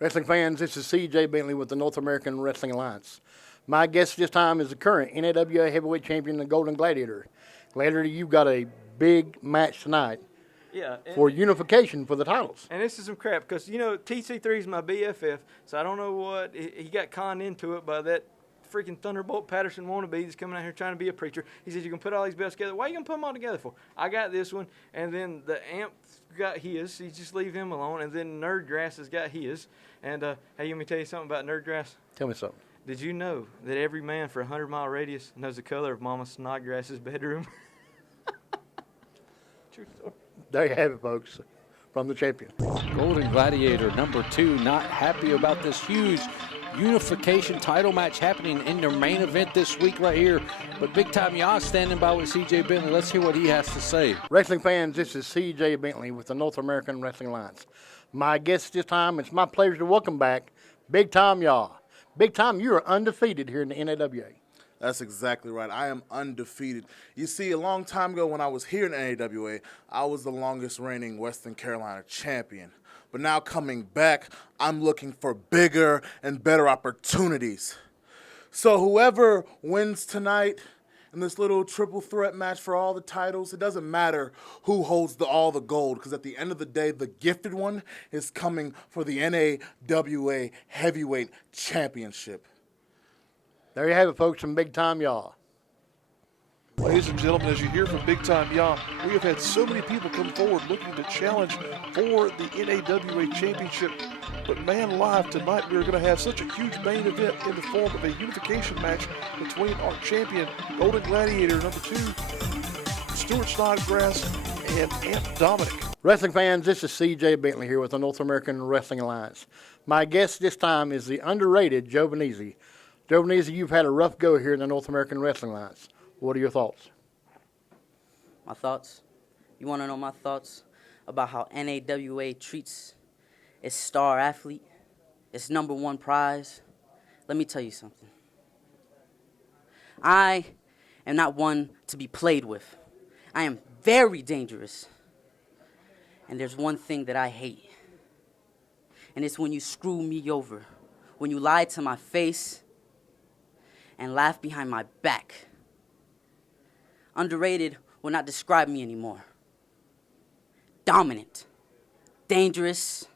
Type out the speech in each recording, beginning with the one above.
Wrestling fans, this is C.J. Bentley with the North American Wrestling Alliance. My guest this time is the current NAWA Heavyweight Champion, the Golden Gladiator. Gladiator, you've got a big match tonight for unification for the titles. And this is some crap because, you know, TC3 is my BFF, so I don't know what, he got conned into it by that freaking Thunderbolt Patterson wannabe that's coming out here trying to be a preacher. He says, you're going to put all these belts together. Why are you going to put them all together for? I got this one, and then the Amp got his. You just leave him alone, and then Nerdgrass has got his. And, hey, let me tell you something about Nerdgrass. Tell me something. Did you know that every man for a 100-mile radius knows the color of Mama Snodgrass's bedroom? True story. There you have it, folks, from the champion. Golden Gladiator, number 2, not happy about this huge unification title match happening in their main event this week right here. But Big Time Yah standing by with C.J. Bentley. Let's hear what he has to say. Wrestling fans, this is C.J. Bentley with the North American Wrestling Alliance. My guest this time, it's my pleasure to welcome back Big Time Yah. Big Time, you are undefeated here in the NAWA. That's exactly right. I am undefeated. You see, a long time ago when I was here in NAWA, I was the longest reigning Western Carolina champion. But now coming back, I'm looking for bigger and better opportunities. So whoever wins tonight in this little triple threat match for all the titles, it doesn't matter who holds all the gold, because at the end of the day, the gifted one is coming for the NAWA Heavyweight Championship. There you have it, folks, from Big Time Yah. Ladies and gentlemen, as you hear from Big Time Yah, we have had so many people come forward looking to challenge for the NAWA Championship. But man alive, tonight we are going to have such a huge main event in the form of a unification match between our champion, Golden Gladiator, number 2, Stuart Snodgrass, and Amp Dominick. Wrestling fans, this is C.J. Bentley here with the North American Wrestling Alliance. My guest this time is the underrated Joe Venezzi. Joe Venezzi, you've had a rough go here in the North American Wrestling Alliance. What are your thoughts? My thoughts? You want to know my thoughts about how NAWA treats its star athlete, its #1 prize? Let me tell you something. I am not one to be played with. I am very dangerous. And there's one thing that I hate. And it's when you screw me over, when you lie to my face and laugh behind my back. Underrated will not describe me anymore. Dominant, dangerous,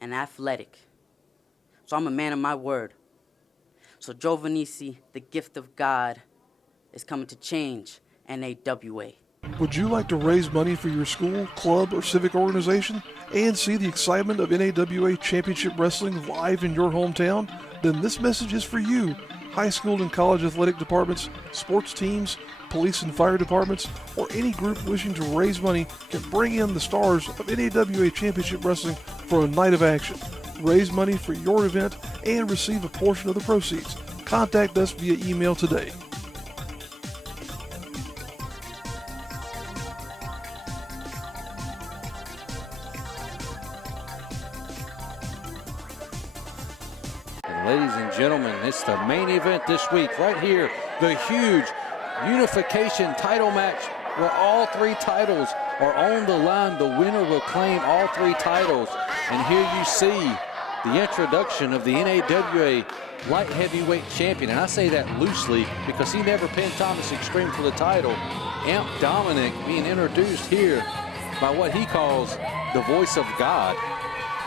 and athletic. So I'm a man of my word. So Joe Venezzi, the gift of God, is coming to change NAWA. Would you like to raise money for your school, club, or civic organization and see the excitement of NAWA Championship Wrestling live in your hometown? Then this message is for you. High school and college athletic departments, sports teams, police and fire departments, or any group wishing to raise money can bring in the stars of NAWA Championship Wrestling for a night of action. Raise money for your event and receive a portion of the proceeds. Contact us via email today. Ladies and gentlemen, it's the main event this week right here. The huge unification title match where all 3 titles are on the line. The winner will claim all 3 titles. And here you see the introduction of the NAWA light heavyweight champion. And I say that loosely because he never pinned Thomas Extreme for the title. Amp Dominick being introduced here by what he calls the voice of God.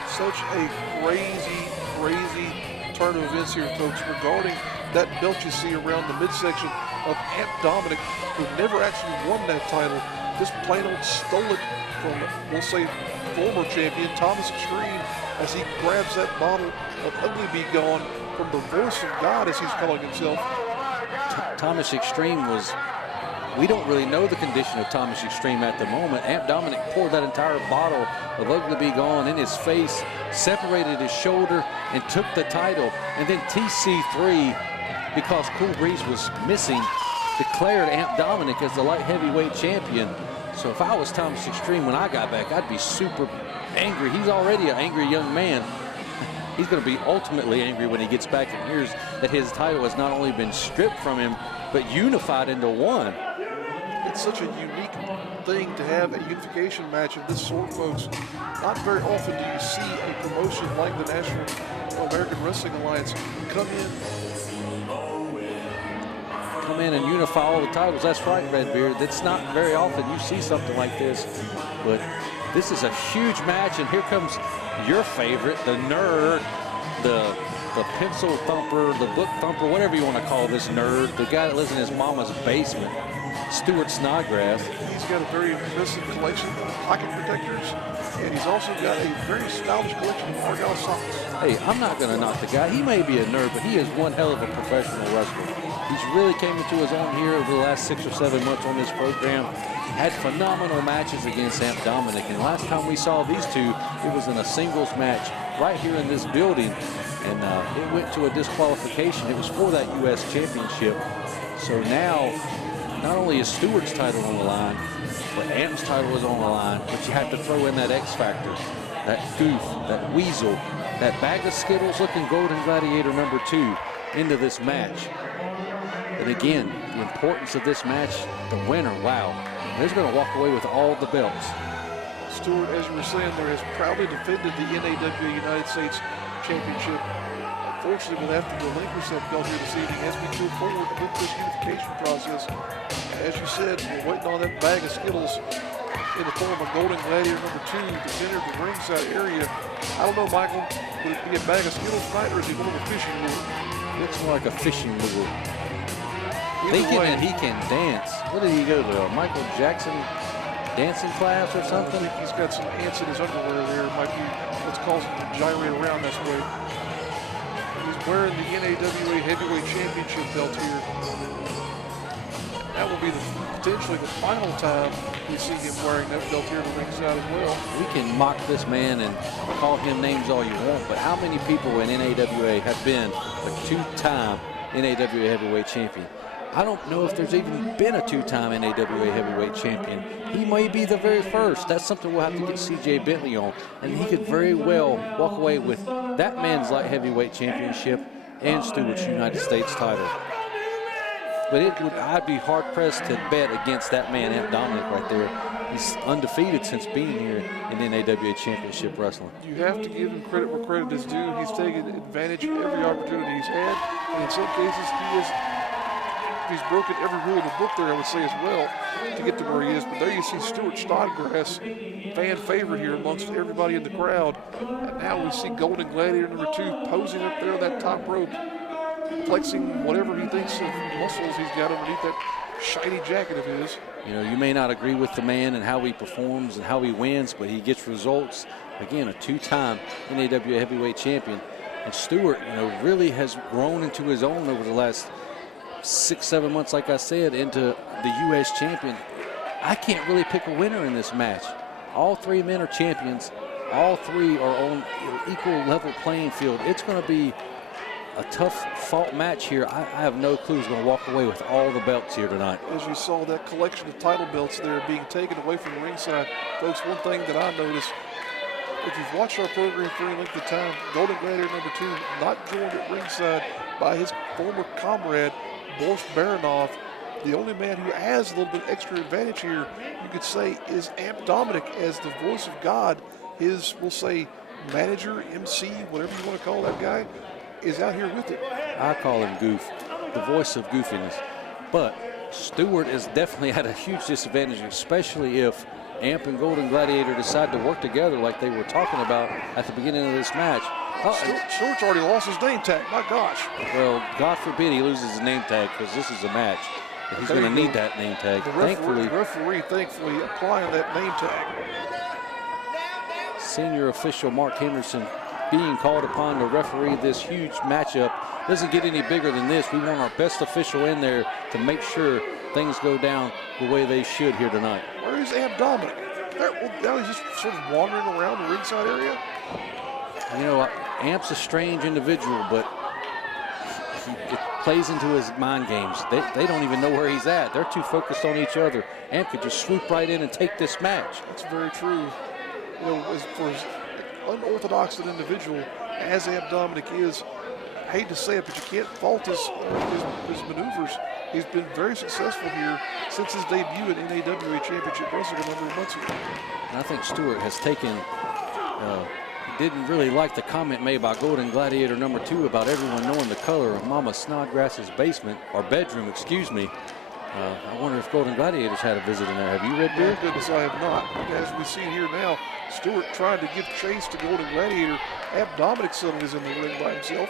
Such a crazy turn of events here, folks, regarding that belt you see around the midsection of Amp Dominick, who never actually won that title, just plain old stole it from, we'll say, former champion Thomas Extreme, as he grabs that bottle of Ugly Be Gone from the voice of God, as he's calling himself. Thomas Extreme was, we don't really know the condition of Thomas Extreme at the moment. Amp Dominick poured that entire bottle of Ugly Be Gone in his face, separated his shoulder, and took the title. And then TC3, because Cool Breeze was missing, declared Amp Dominick as the light heavyweight champion. So if I was Thomas Extreme when I got back, I'd be super angry. He's already an angry young man. He's going to be ultimately angry when he gets back and hears that his title has not only been stripped from him, but unified into one. It's such a unique thing to have a unification match of this sort, folks. Not very often do you see a promotion like the National American Wrestling Alliance come in and unify all the titles. That's right, Redbeard. That's not very often you see something like this. But this is a huge match, and here comes your favorite, the nerd, the pencil thumper, the book thumper, whatever you want to call this nerd, the guy that lives in his mama's basement, Stuart Snodgrass. He's got a very impressive collection of pocket protectors, and he's also got a very stylish collection of Argyle socks. Hey, I'm not going to knock the guy. He may be a nerd, but he is one hell of a professional wrestler. He's really came into his own here over the last 6 or 7 months on this program. Had phenomenal matches against Amp Dominick, and last time we saw these two, it was in a singles match right here in this building, and it went to a disqualification. It was for that U.S. Championship. So now, not only is Stewart's title on the line, but Amp's title is on the line, but you have to throw in that X factor, that goof, that weasel, that bag of Skittles looking Golden Gladiator #2 into this match. And again, the importance of this match, the winner, wow, they're going to walk away with all the belts. Stuart, as you were saying there, has proudly defended the NAWA United States Championship. Unfortunately, we'll have to relinquish that belt here this evening as we move forward with this unification process. As you said, we're waiting on that bag of Skittles in the form of Golden Gladiator #2 to enter the ringside area. I don't know, Michael, would it be a bag of Skittles tonight, or is it more of a fishing lure? Looks more like a fishing lure. Either Thinking way, that he can dance. What did he go to, a Michael Jackson dancing class or I something? think he's got some ants in his underwear there. Might be what's causing him to gyrate around this way. He's wearing the NAWA Heavyweight Championship belt here. That will be potentially the final time we see him wearing that belt here at the ringside as well. We can mock this man and call him names all you want, but how many people in NAWA have been a two-time NAWA Heavyweight Champion? I don't know if there's even been a two-time NAWA Heavyweight Champion. He may be the very first. That's something we'll have to get C.J. Bentley on, and he could very well walk away with that man's light heavyweight championship and Stewart's United States title. But I'd be hard-pressed to bet against that man, Amp Dominick, right there. He's undefeated since being here in NAWA Championship Wrestling. You have to give him credit where credit is due. He's taken advantage of every opportunity he's had, and in some cases he's broken every rule in the book there, I would say, as well, to get to where he is. But there you see Stuart Snodgrass, fan favorite here amongst everybody in the crowd. And now we see Golden Gladiator #2 posing up there on that top rope, flexing whatever he thinks of muscles he's got underneath that shiny jacket of his. You know, you may not agree with the man and how he performs and how he wins, but he gets results. Again, a two-time NAWA Heavyweight Champion. And Stuart, you know, really has grown into his own over the last 6-7 months, like I said, into the U.S. champion. I can't really pick a winner in this match. All three men are champions. All three are on equal level playing field. It's going to be a tough fought match here. I have no clue who's going to walk away with all the belts here tonight. As you saw that collection of title belts there being taken away from the ringside, folks, one thing that I noticed, if you've watched our program for any length of time, Golden Gladiator #2 not joined at ringside by his former comrade, Boris Baranov. The only man who has a little bit extra advantage here, you could say, is Amp Dominick as the voice of God. His, we'll say, manager, MC, whatever you want to call that guy, is out here with it. I call him Goof, the voice of goofiness. But Stuart is definitely at a huge disadvantage, especially if Amp and Golden Gladiator decide to work together like they were talking about at the beginning of this match. Stuart's already lost his name tag, my gosh. Well, God forbid he loses his name tag, because this is a match. And he's going to need that name tag. The referee, thankfully, applying that name tag. Senior official Mark Henderson being called upon to referee this huge matchup. Doesn't get any bigger than this. We want our best official in there to make sure things go down the way they should here tonight. Where is Amp Dominick? Now he's just sort of wandering around the ringside area. You know, Amp's a strange individual, but it plays into his mind games. They don't even know where he's at. They're too focused on each other. Amp could just swoop right in and take this match. That's very true. You know, for as unorthodox an individual as Amp Dominick is, I hate to say it, but you can't fault his maneuvers. He's been very successful here since his debut in NAWA Championship Wrestling a number of months ago. And I think Stuart has taken, didn't really like the comment made by Golden Gladiator number 2 about everyone knowing the color of Mama Snodgrass's basement, or bedroom, excuse me. I wonder if Golden Gladiator's had a visit in there. Have you read Beer? Thank goodness I have not. As we see here now, Stuart trying to give chase to Golden Gladiator. Dominick suddenly is in the ring by himself.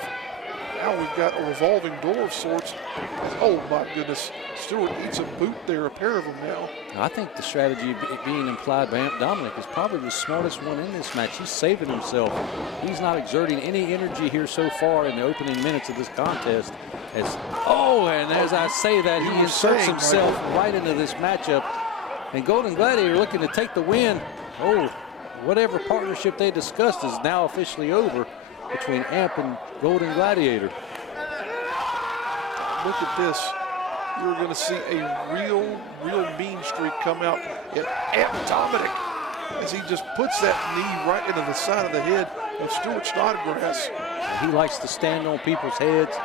Now we've got a revolving door of sorts. Oh my goodness, Stuart eats a boot there, a pair of them now. I think the strategy being implied by Dominick is probably the smartest one in this match. He's saving himself. He's not exerting any energy here so far in the opening minutes of this contest. And as I say that, he inserts himself right into this matchup. And Golden Gladiator looking to take the win. Oh, whatever partnership they discussed is now officially over between Amp and Golden Gladiator. Look at this. You're going to see a real mean streak come out in Amp Dominick as he just puts that knee right into the side of the head of Stuart Snodgrass. He likes to stand on people's heads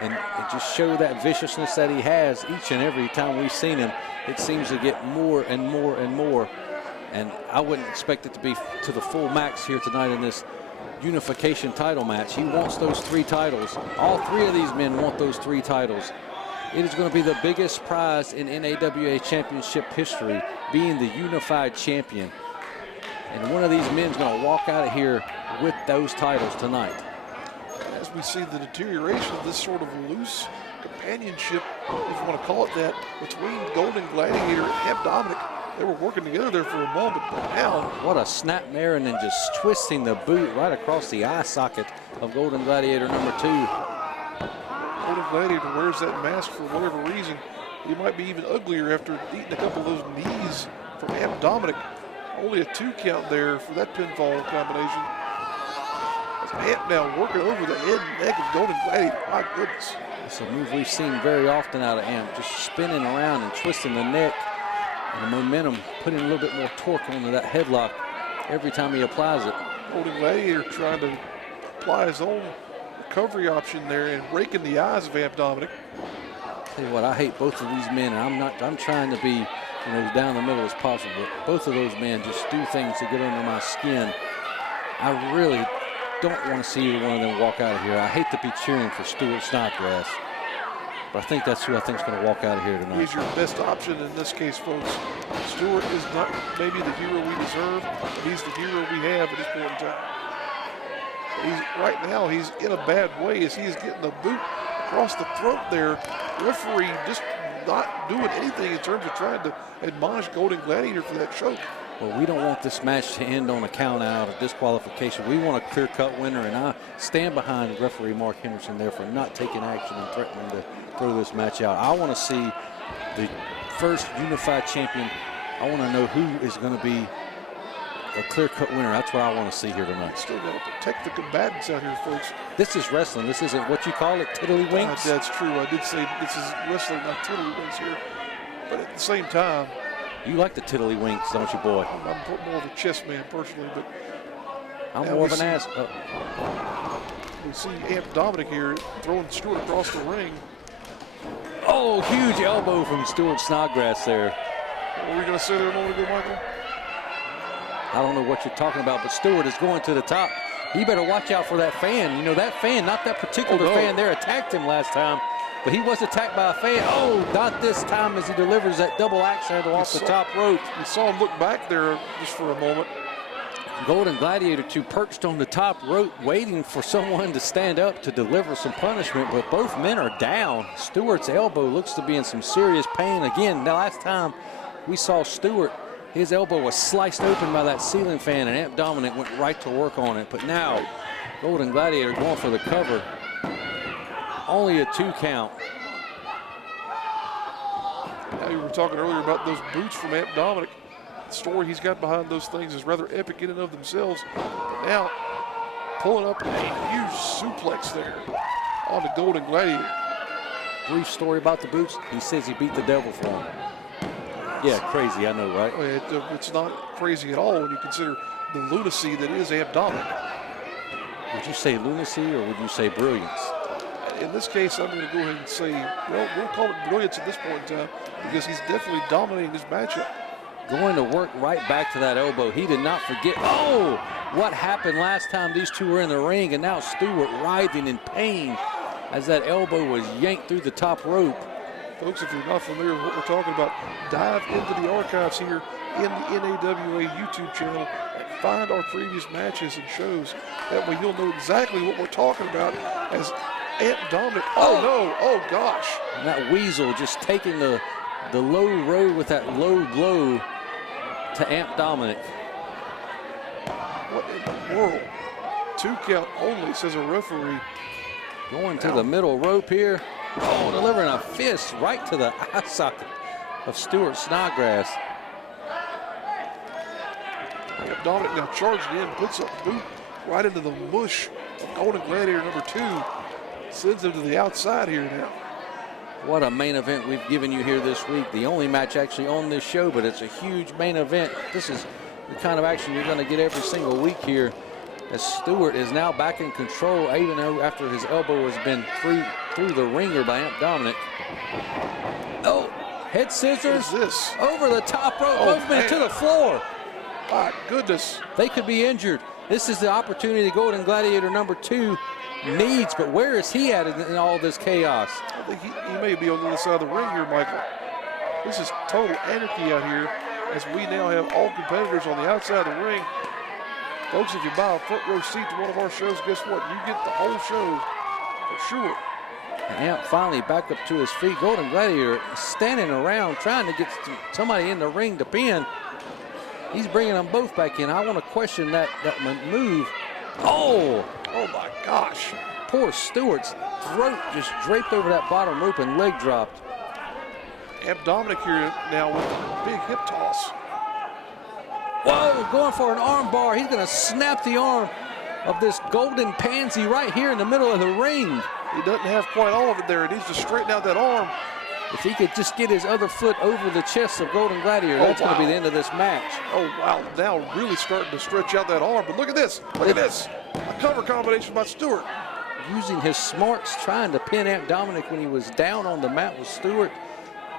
and just show that viciousness that he has each and every time we've seen him. It seems to get more and more and more. And I wouldn't expect it to be to the full max here tonight in this Unification title match. He wants those 3 titles. All 3 of these men want those 3 titles. It is going to be the biggest prize in NAWA Championship history, being the unified champion. And one of these men is going to walk out of here with those titles tonight. As we see the deterioration of this sort of loose companionship, if you want to call it that, between Golden Gladiator and Amp Dominick. They were working together there for a moment, but now. What a snapmare, and then just twisting the boot right across the eye socket of Golden Gladiator number 2. Golden Gladiator wears that mask for whatever reason. He might be even uglier after eating a couple of those knees from Amp Dominick. Only a 2 count there for that pinfall combination. As Amp now working over the head and neck of Golden Gladiator. My goodness. It's a move we've seen very often out of Amp, just spinning around and twisting the neck. And the momentum, putting a little bit more torque onto that headlock every time he applies it. Golden Gladiator trying to apply his own recovery option there and raking the eyes of Amp Dominick. Tell you what, I hate both of these men, and I'm trying to be as down the middle as possible. But both of those men just do things to get under my skin. I really don't want to see either one of them walk out of here. I hate to be cheering for Stuart Snodgrass, but I think that's who I think is going to walk out of here tonight. He's your best option in this case, folks. Stuart is not maybe the hero we deserve, but he's the hero we have at this point in time. Right now, he's in a bad way as he is getting the boot across the throat there. Referee just not doing anything in terms of trying to admonish Golden Gladiator for that choke. Well, we don't want this match to end on a count out or disqualification. We want a clear-cut winner, and I stand behind referee Mark Henderson there for not taking action and threatening to throw this match out. I want to see the first unified champion. I want to know who is going to be a clear-cut winner. That's what I want to see here tonight. Still got to protect the combatants out here, folks. This is wrestling. This isn't what you call it, tiddlywinks. That's true. I did say this is wrestling, not tiddlywinks here. But at the same time, you like the tiddlywinks, don't you, boy? I'm more of a chess man personally, but I'm more of an ass. We see Amp Dominick here throwing Stuart across the ring. Oh, huge elbow from Stuart Snodgrass there. What were you going to say there a moment ago, Michael? I don't know what you're talking about, but Stuart is going to the top. He better watch out for that fan. You know, that fan, not that particular fan there, attacked him last time, but he was attacked by a fan. Oh, not this time as he delivers that double axe handle off the top rope. You saw him look back there just for a moment. Golden Gladiator 2 perched on the top rope, waiting for someone to stand up to deliver some punishment, but both men are down. Stuart's elbow looks to be in some serious pain. Again, the last time we saw Stuart, his elbow was sliced open by that ceiling fan, and Amp Dominick went right to work on it. But now, Golden Gladiator going for the cover. Only a 2 count. Now, you were talking earlier about those boots from Amp Dominick. The story he's got behind those things is rather epic in and of themselves. But now, pulling up a huge suplex there on the Golden Gladiator. Brief story about the boots. He says he beat the devil for him. Yeah, crazy, I know, right? It's not crazy at all when you consider the lunacy that is Amp Dominick. Would you say lunacy or would you say brilliance? in this case, I'm going to go ahead and say, well, we'll call it brilliance at this point in time because he's definitely dominating this matchup. Going to work right back to that elbow. He did not forget. Oh, what happened last time these two were in the ring, and now Stuart writhing in pain as that elbow was yanked through the top rope. Folks, if you're not familiar with what we're talking about, dive into the archives here in the NAWA YouTube channel and find our previous matches and shows. That way you'll know exactly what we're talking about as Aunt Dominick. Oh, no. Oh, gosh. And that weasel just taking the low road with that low blow to Aunt Dominick. What in the world? 2 count only, says a referee. Going to the middle rope here. Oh, delivering a fist right to the eye socket of Stuart Snodgrass. Dominick now charging in, puts a boot right into the mush of Golden Gladiator number 2. Sends him to the outside here now. What a main event we've given you here this week. The only match actually on this show, but it's a huge main event. This is the kind of action you're going to get every single week here, as Stuart is now back in control 8-0 after his elbow has been through the ringer by Aunt Dominick. Oh, head scissors over the top rope, both men to the floor. My goodness. They could be injured. This is the opportunity Golden Gladiator number 2 needs, but where is he at in all this chaos? I think he may be on the other side of the ring here, Michael. This is total anarchy out here as we now have all competitors on the outside of the ring. Folks, if you buy a front row seat to one of our shows, guess what? You get the whole show for sure. Amp finally back up to his feet. Golden Gladiator standing around trying to get somebody in the ring to pin. He's bringing them both back in. I want to question that move. Oh my gosh. Poor Stuart's throat just draped over that bottom rope and leg dropped. Amp Dominick here now with a big hip toss. Whoa, going for an arm bar. He's going to snap the arm of this golden pansy right here in the middle of the ring. He doesn't have quite all of it there. He needs to straighten out that arm. If he could just get his other foot over the chest of Golden Gladiator, that's going to be the end of this match. Oh, wow. Now really starting to stretch out that arm. But look at this. Look at this. A cover combination by Stuart. Using his smarts, trying to pin Aunt Dominick when he was down on the mat with Stuart.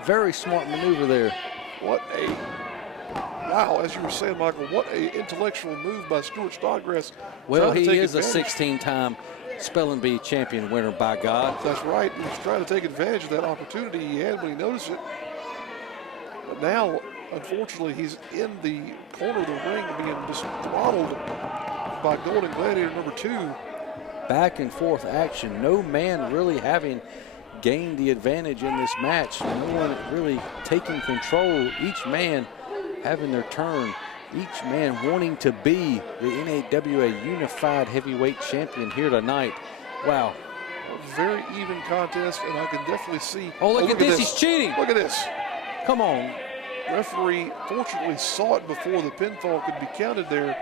Very smart maneuver there. Wow, as you were saying, Michael, what a intellectual move by Stuart Snodgrass. Well, he is a 16-time Spelling Bee champion winner, by God. That's right. He was trying to take advantage of that opportunity he had when he noticed it. But now, unfortunately, he's in the corner of the ring being just throttled by Golden Gladiator number 2. Back and forth action. No man really having gained the advantage in this match. No one really taking control. Each man having their turn. Each man wanting to be the NAWA Unified Heavyweight Champion here tonight. Wow. A very even contest, and I can definitely see. Oh, look at this. He's cheating. Look at this. Come on. Referee fortunately saw it before the pinfall could be counted there.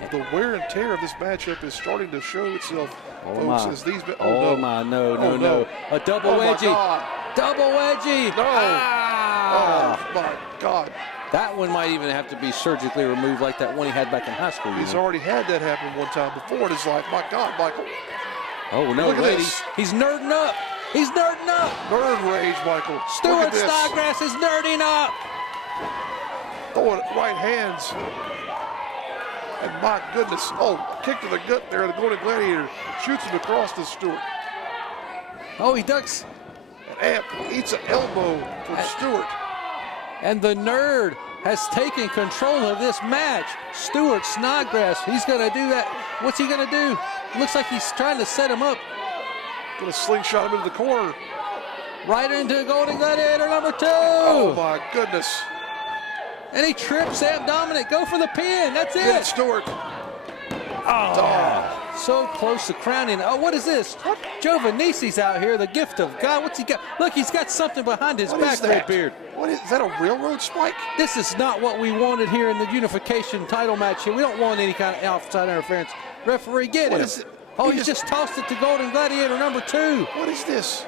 But the wear and tear of this matchup is starting to show itself, folks. As these no. No. A double wedgie. Double wedgie. No. Ah. Oh, my God. That one might even have to be surgically removed like that one he had back in high school. He's already had that happen one time before in his life. My God, Michael. Oh, no, ladies. He's nerding up. He's nerding up. Nerd rage, Michael. Stuart Snodgrass is nerding up. Throwing right hands. And my goodness. Oh, kick to the gut there. The Golden Gladiator shoots him across to Stuart. Oh, he ducks. And Amp eats an elbow from Stuart. And the nerd has taken control of this match. Stuart Snodgrass, he's going to do that. What's he going to do? Looks like he's trying to set him up. Going to slingshot him into the corner. Right into Golden Gladiator number 2. Oh, my goodness. And he trips Aunt Dominick. Go for the pin. That's it. Get Stuart. Oh, so close to crowning. Oh, what is this? Joe Venisi's out here, the gift of God. What's he got? Look, he's got something behind his back, Redbeard. What is that, a railroad spike? This is not what we wanted here in the Unification title match here. We don't want any kind of outside interference. Referee, get him. Oh, he just tossed it to Golden Gladiator number 2. What is this?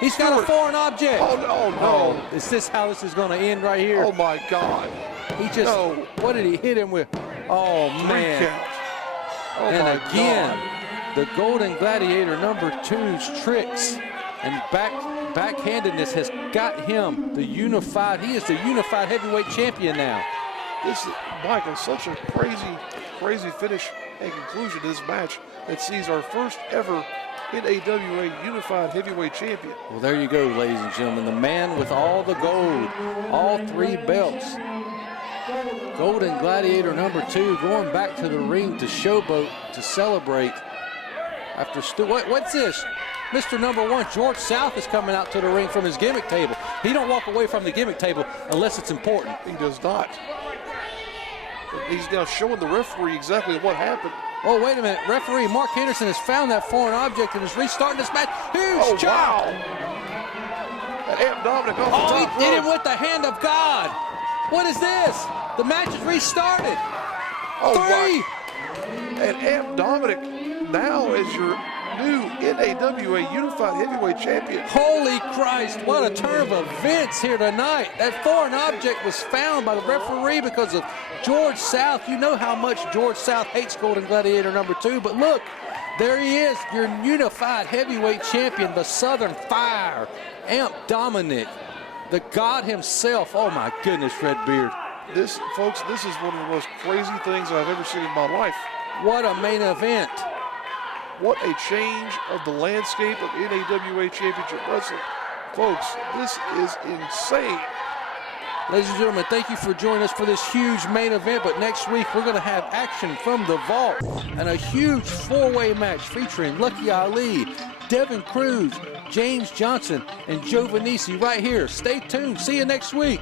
He's got a foreign object. Oh, no. Oh, is this how this is going to end right here? Oh, my God. He just, what did he hit him with? Oh, man. Count. Oh, and my again, God. the Golden Gladiator number 2's tricks and backhandedness has got him the unified. He is the unified heavyweight champion now. This is, Michael, such a crazy finish and conclusion to this match that sees our first ever NAWA Unified Heavyweight Champion. Well, there you go, ladies and gentlemen. The man with all the gold, all 3 belts. Golden Gladiator number 2 going back to the ring to showboat, to celebrate. After what's this? Mr. Number 1, George South, is coming out to the ring from his gimmick table. He don't walk away from the gimmick table unless it's important. He does not. He's now showing the referee exactly what happened. Oh, wait a minute. Referee Mark Henderson has found that foreign object and is restarting this match. Huge chop! Wow. That Amp Dominick off the top he did rope. it with the hand of God. What is this? The match is restarted. 3. And Amp Dominick now is your new NAWA Unified Heavyweight Champion. Holy Christ, what a turn of events here tonight. That foreign object was found by the referee because of George South. You know how much George South hates Golden Gladiator number 2, but look, there he is, your unified heavyweight champion, the Southern Fire, Amp Dominick, the God himself. Oh my goodness, Redbeard. This, folks, this is one of the most crazy things I've ever seen in my life. What a main event. What a change of the landscape of NAWA Championship Wrestling. Folks, this is insane. Ladies and gentlemen, thank you for joining us for this huge main event, but next week we're going to have action from the vault and a huge 4-way match featuring Lucky Ali, Devin Cruz, James Johnson, and Joe Venisi right here. Stay tuned. See you next week.